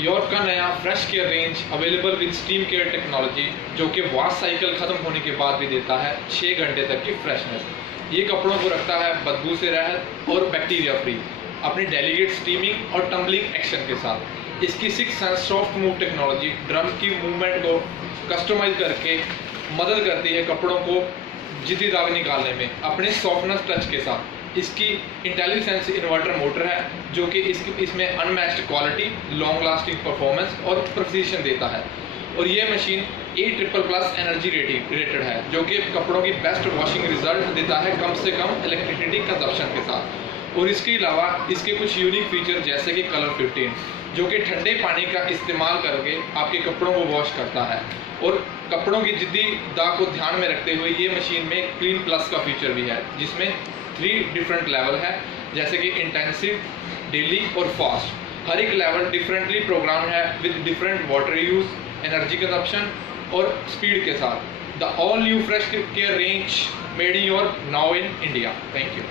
York का नया fresh care range available with steam care technology, जो कि वॉश साइकिल खत्म होने के बाद भी देता है 6 घंटे तक की फ्रेशनेस। ये कपड़ों को रखता है बदबू से राहत और बैक्टीरिया फ्री, अपनी डेलीगेट स्टीमिंग और टम्बलिंग एक्शन के साथ। इसकी 6 sense soft move technology drum की मूवमेंट को कस्टमाइज करके मदद करती है कपड़ों को जिद्दी दाग निकालने में अपने सॉफ्टनेस टच के साथ। इसकी इंटेलिजेंस इन्वर्टर मोटर है जो कि इसमें unmatched quality, long lasting performance और प्रिसिशन देता है। और ये मशीन A++ एनर्जी रेटेड है, जो कि कपड़ों की बेस्ट वॉशिंग रिजल्ट देता है कम से कम इलेक्ट्रिसिटी कंजप्शन के साथ। और इसके अलावा इसके कुछ यूनिक फीचर जैसे कि कलर 15, जो कि ठंडे पानी का इस्तेमाल करके आपके कपड़ों को वॉश करता है। और कपड़ों की जिद्दी दाग को ध्यान में रखते हुए ये मशीन में क्लीन प्लस का फीचर भी है, जिसमें 3 डिफरेंट लेवल है, जैसे कि इंटेंसिव, डेली और फास्ट। हर एक लेवल डिफरेंटली प्रोग्राम है with different water use, energy consumption और स्पीड के साथ। The all new fresh care range made in your now in India. Thank you.